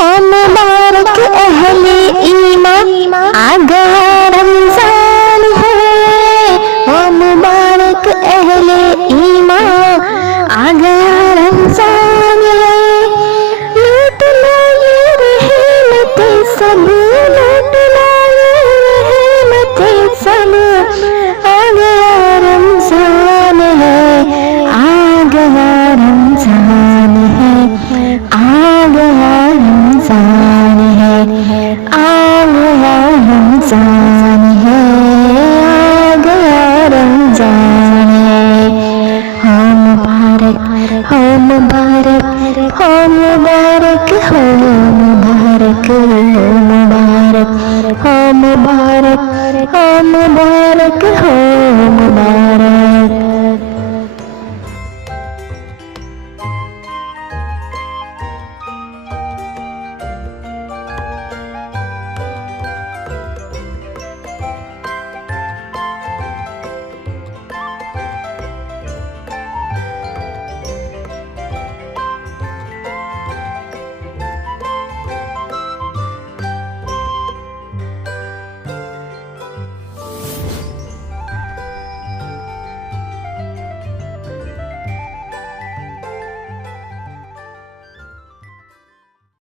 ओ मुबारक अहले ईमान, आ गया रमजान है। ओ मुबारक अहले ईमान, आ गया रमजान है। लूट लो ये रहमतें सब, लूट लो ये रहमतें सब, आ गया रमजान है, आ गया रमजान है, आ गया रमजान।